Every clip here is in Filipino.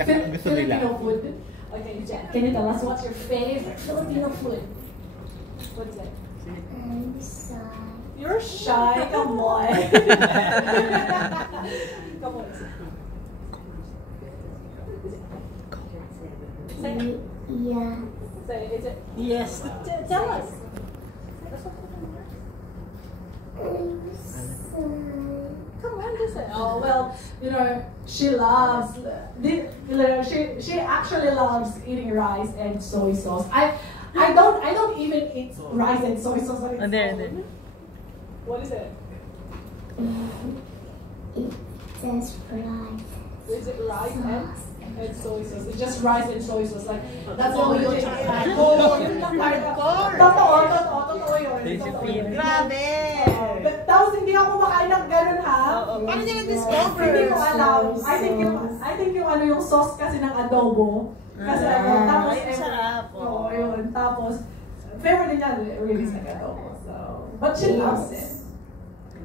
gusto nila. Filipino food. Okay, Jen, can you tell us what's your favorite Filipino food? What is it? I'm shy. You're shy, come on. Come on. Say it. Yeah. Say, is it? Yes. Tell us. I'm shy. Come on, just say. Oh well, you know, she loves. She actually loves eating rice and soy sauce. I don't even eat rice and soy sauce on its own. What is it? It says rice. Is it rice and soy sauce? It's just rice and soy sauce. Like that's all you eat. Totoo yun. Grabe! Tapos hindi ako makain ng ganun ha. Paano niya na-discover? Hindi ko alam. I think yung ano yung sauce kasi ng adobo. Kasi tapos sarap. Oo, yun. Tapos favorite din niya really sa adobo. So, but she loves it.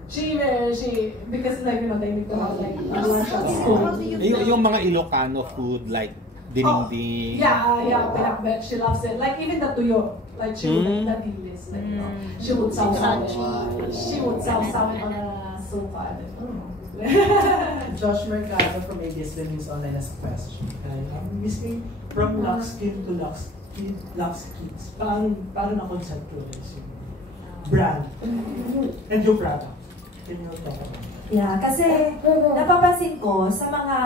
She because like you know they need to have like lunch at school. Yung mga Ilocano food like dinding. Yeah, pinakbet. She loves it. Like even the tuyo. Like she would like the dilis, like you know, she would sausaw it. She would sausaw it on a suka. Josh Mercado from ABS-CBN News Online has a question. Miss A, from Lux Skin to Lux Kids, paano na-conceptualize yung brand and yung product? Can you talk about it? Yeah, kasi napapansin ko sa mga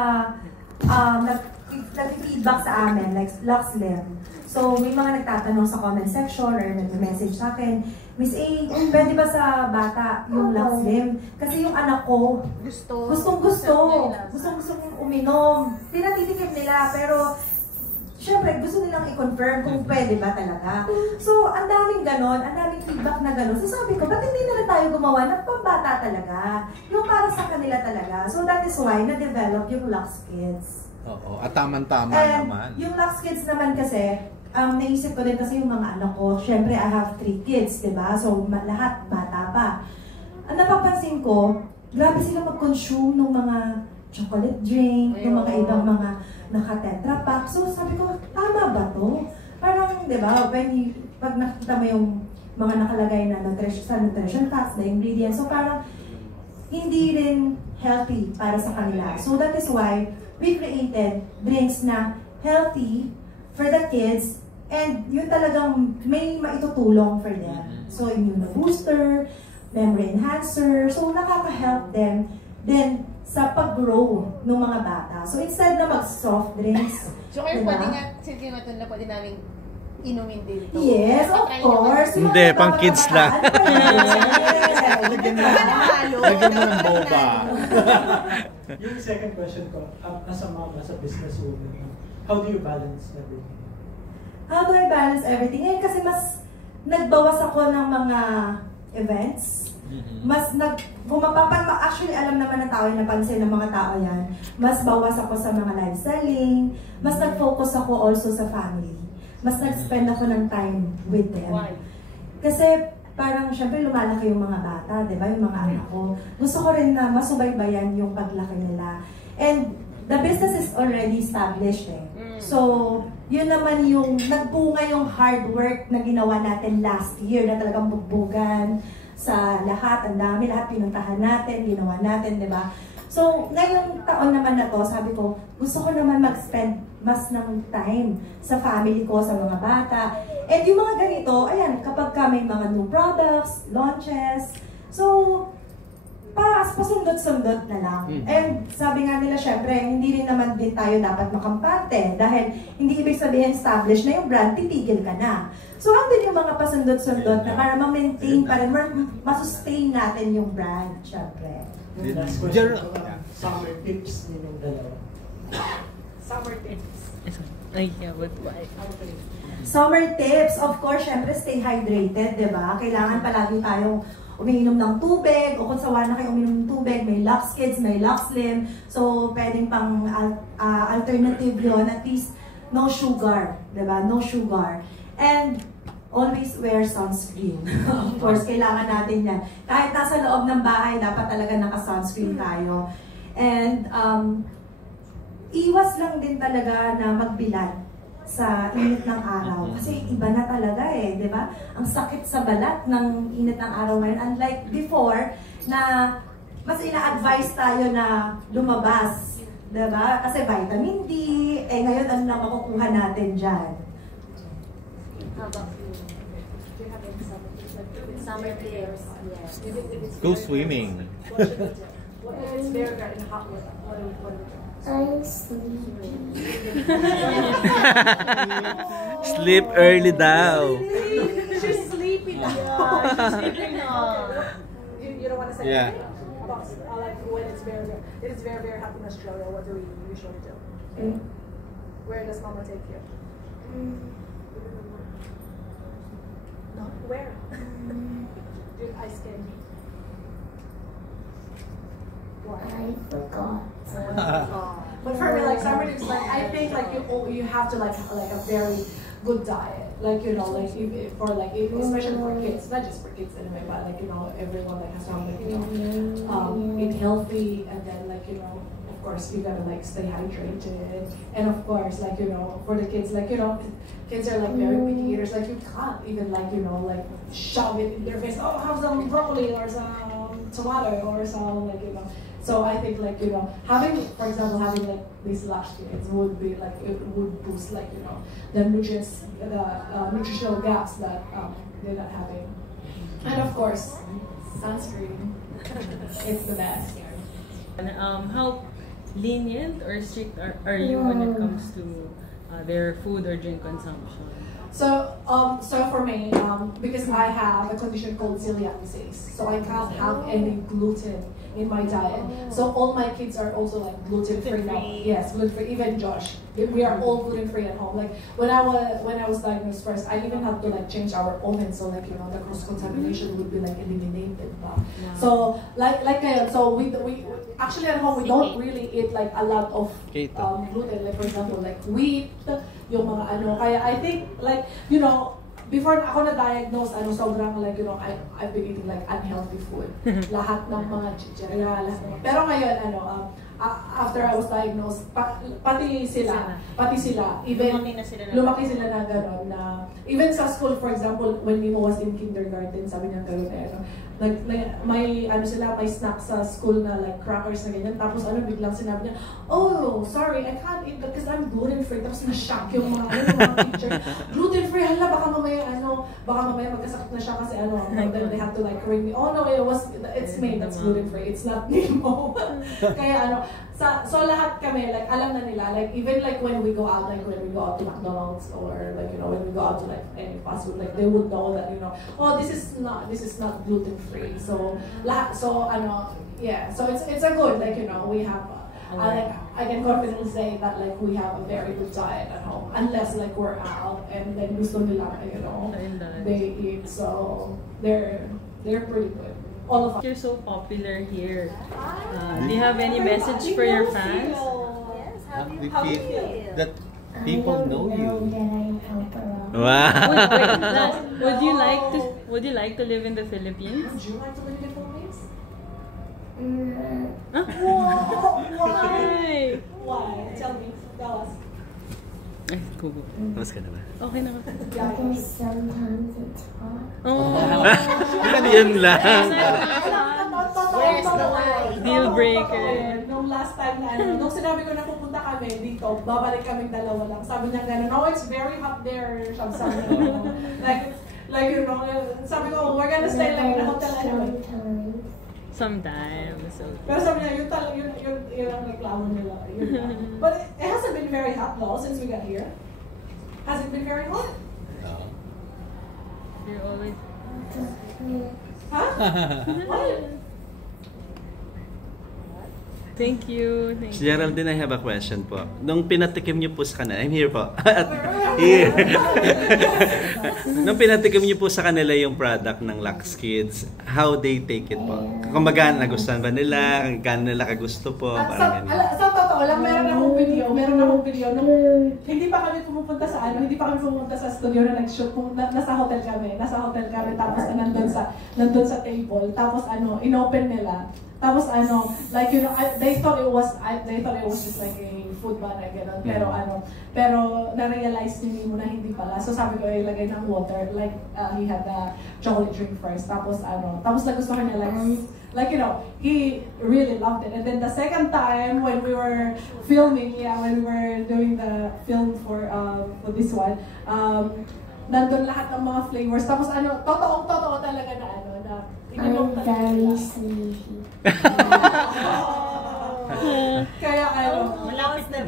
nag-feedback sa amin, like Lux Slim. So, may mga nagtatanong sa comment section or nag-message sa akin, Miss A, pwede ba sa bata yung Lux Slim? Kasi yung anak ko, gustong-gusto uminom. Tinatitikim nila, pero syempre, gusto nilang i-confirm kung pwede ba talaga. So, ang daming ganon, ang daming feedback na ganon. So, sabi ko, ba't hindi na tayo gumawa ng pambata talaga? Yung para sa kanila talaga. So, that is why na-develop yung Lux Kids. Oo, at tamang-tama naman. Yung Lux Kids naman kasi, naisip ko din kasi yung mga anak ko, syempre I have 3 kids, diba? So, lahat bata pa. Ang napapansin ko, grabe sila mag-consume ng mga chocolate drink, ng mga ibang mga naka-tetra pack. So, sabi ko, tama ba to? Parang, di ba, pag nakita mo yung mga nakalagay na nutrition facts, na ingredients, so parang hindi rin healthy para sa kanila. So, that is why we created drinks na healthy for the kids and yun talagang may maitutulong for them. So, immune booster, memory enhancer, so nakaka-help them then sa pag-grow ng mga bata. So, instead na mag-soft drinks, so, kayo pwede nga, sige nga ito na pwede namin inumin din ito. Yes, of course. Hindi, pang kids lang. Lagyan mo ng boba. Yung second question ko, as a mom, as a business woman, how do you balance everything? How do I balance everything? Ngayon kasi mas nagbawas ako ng mga events. Mas actually alam naman ng tao, napansin ng mga tao yan, mas bawas ako sa mga live selling, mas nag-focus ako also sa family. Mas nag-spend ako ng time with them. Why? Kasi parang syempre lumalaki yung mga bata, di ba? Yung mga anak ko. Gusto ko rin na masubaybayan yung paglaki nila. And the business is already established eh. So, yun naman yung nagbunga yung hard work na ginawa natin last year na talagang bugbugan sa lahat, ang dami, lahat pinuntahan natin, ginawa natin, di ba? So, ngayong taon naman na to, sabi ko, gusto ko naman mag-spend mas ng time sa family ko, sa mga bata. And yung mga ganito, ayan, kapag may mga new products, launches, so, pasundot-sundot na lang. And sabi nga nila, syempre, hindi rin naman din tayo dapat makampante dahil hindi ibig sabihin established na yung brand, titigil ka na. So, andun yung mga pasundot-sundot na para ma-maintain pa rin, masustain natin yung brand, syempre. Yung last question ko, summer tips ninyong dalawa. Summer tips. Ay, yeah, but why? Summer tips, of course, syempre, stay hydrated, di ba? Kailangan palagi tayong umiinom ng tubig, o kung sawa na kayo uminom ng tubig, may Lux Kids, may Lux Slim, so pwedeng pang alternative yon, at least no sugar, diba? No sugar. And always wear sunscreen. Of course, kailangan natin yan. Kahit nasa loob ng bahay, dapat talaga naka-sunscreen tayo. And iwas lang din talaga na magbilad sa init ng araw. Kasi iba na talaga eh, di ba? Ang sakit sa balat ng init ng araw ngayon. Unlike before, na mas ina-advise tayo na lumabas. Di ba? Kasi vitamin D, eh ngayon ano na makukuha natin dyan? How about you? Do you have any summer players? Yes. Go swimming. What should we do? It's very, very hot weather. What do we do? I'm sleepy. Sleep early daw. She's sleepy now. Sleeping na. You don't want to say Yeah. anything about like when it's very, very hot in Australia. What do we usually do? Where does Mama take you? No, where? Do ice skating. Why? I forgot. But for me, like summer is like I think like you have to like a very good diet, like you know, like if for like especially for kids, not just for kids anyway, but like you know everyone like has to have like you know eat healthy, and then like you know of course you gotta like stay hydrated, and of course like you know for the kids like you know kids are like very picky eaters, like you can't even like you know like shove it in their face, oh have some broccoli or some tomato or some like you know. So I think like you know having, for example, having like these lash kids would be like it would boost like you know the nutrients, the nutritional gaps that they're not having, and of course sunscreen. It's the best. How lenient or strict are you when it comes to their food or drink consumption? So for me, because I have a condition called celiac disease, so I can't have any gluten in my diet. So all my kids are also like gluten-free now. Yes, gluten-free. Even Josh, we are all gluten-free at home. Like when I was diagnosed first, I even had to like change our oven so like you know the cross-contamination would be like eliminated. So like so we actually at home we don't really eat like a lot of gluten. Like for example, like wheat, yung mga ano. Kaya I think like you know. Before ako na-diagnose, sobrang like, you know, I've been eating like unhealthy food. Lahat ng mga chicheria, lahat ng... Pero ngayon, after I was diagnosed, pati sila, even lumaki sila na gano'n, na even sa school, for example, when Nemo was in kindergarten, sabi niya gano'n, like may may snack sa school na like crackers na ganyan, tapos biglang sinabi niya, oh sorry I can't eat that because I'm gluten free, tapos na-shock yung mga teacher, gluten free, hala baka mamaya magkasakit na siya kasi then they have to like ring me, oh no it's me that's gluten free, it's not Nemo. Kaya so lahat kami like alam na nila, like even like when we go out to McDonald's or like you know when we go out to like any fast food, like they would know that you know, oh this is not gluten free. So yeah, so it's a good like you know we have I can confidently say that like we have a very good diet at home, unless like we're out and then gusto nila you know they eat, so they're pretty good. All of us. You're so popular here. Do you have any message for your fans? Yes, how do you feel? That people know I you. know that I'm popular. Wow. Would you like to live in the Philippines? Would you like to live in the Philippines? Why? Why? Tell us. Ay, kubo. Tapos ka na ba? Okay na ba? Because sometimes it's hot. Oh, Yun lang. Where's the light? deal breaker. Nung last time na nung sinabi ko na pupunta kami dito, babalik kaming dalawa lang. Sabi niya gano'n, no, it's very hot there. Sabi ko, like you know, sabi ko, we're gonna stay like in a hotel anyway. Sometimes. Okay. Pero sabi niya, yun ang reklamo nila. But it hasn't been very hot though since we got here. Has it been very hot? No. You're always... Huh? What? Thank you. Thank you. Geraldine, I have a question po. Nung pinatikim niyo po sa kanila, I'm here po. Here. Nung pinatikim niyo po sa kanila yung product ng Lux Kids, how they take it po? Kumbaga, nagustuhan ba nila? Gaano nila kagusto po? Parang ganyan. Sa totoo totoo lang, meron akong video, nung hindi pa kami pumupunta sa studio na nag-shoot, nasa hotel kami, tapos nandun sa table, tapos inopen nila, tapos like they thought it was just like a food bar na gano'n, pero na-realize ni Mimo na hindi pala, so sabi ko ilagay ng water, like he had the chocolate drink first, tapos nagustuhan niya, like he really loved it. And then the second time when we were filming, when we were doing the film for this one, nandun lahat ng mga flavors. Tapos totoo talaga na I'm very sleepy. Kaya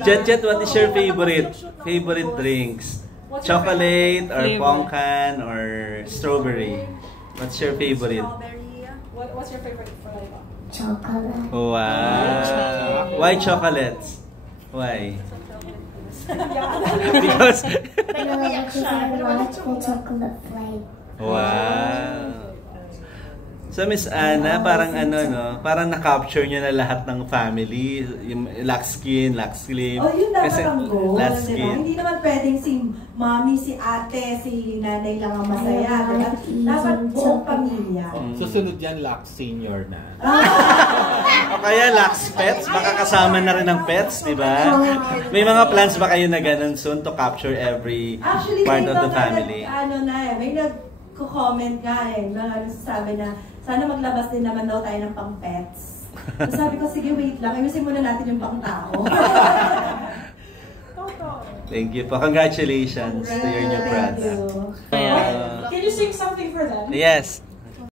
Jet, what is your favorite drinks? Chocolate or Pongkan or strawberry? What's your favorite? What's your favorite flavor? Chocolate. Wow. Why chocolates? Why? Because No, because I like the chocolate flavor. wow. So Miss Anna, parang parang na-capture nyo na lahat ng family, yung Lux Skin, Lux Slim. Oh, yun dapat ang goal, Lux diba? Skin. Hindi naman pwedeng si mommy, si ate, si nanay lang ang masaya, diba? Dapat buong pamilya. Susunod yan, Lux Senior na. O kaya Lux Pets, baka kasama na rin ng pets, di ba? May mga plans ba kayo na ganun soon to capture every part of the family? May nag-comment nga sabi na, sana maglabas din naman daw tayo ng pang-pets. So sabi ko, sige, wait lang. Ayusin muna natin yung pang-tao. Thank you po. Congratulations to your new friends. Can you sing something for them? Yes.